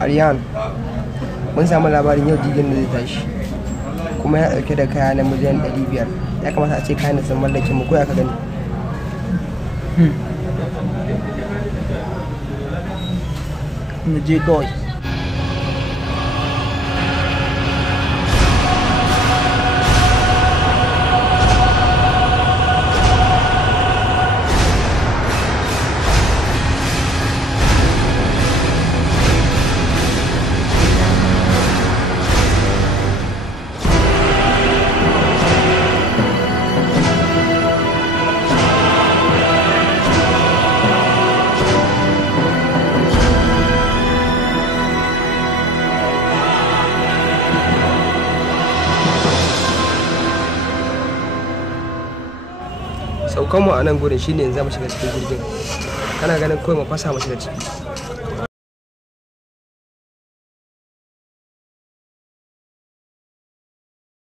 Aryan, mun samu labarin yau jirgin da zai tashi kuma ya dauke da kaya na miliyan 500. Ya kamata a ce kayan da sun mallake mu, ko ya ka gani? Mu je kawai. Saukan mu a nan gurin shine yanzu za mu shiga cikin jirgin. Kana ganin kawai mu fasa mu shiga ciki?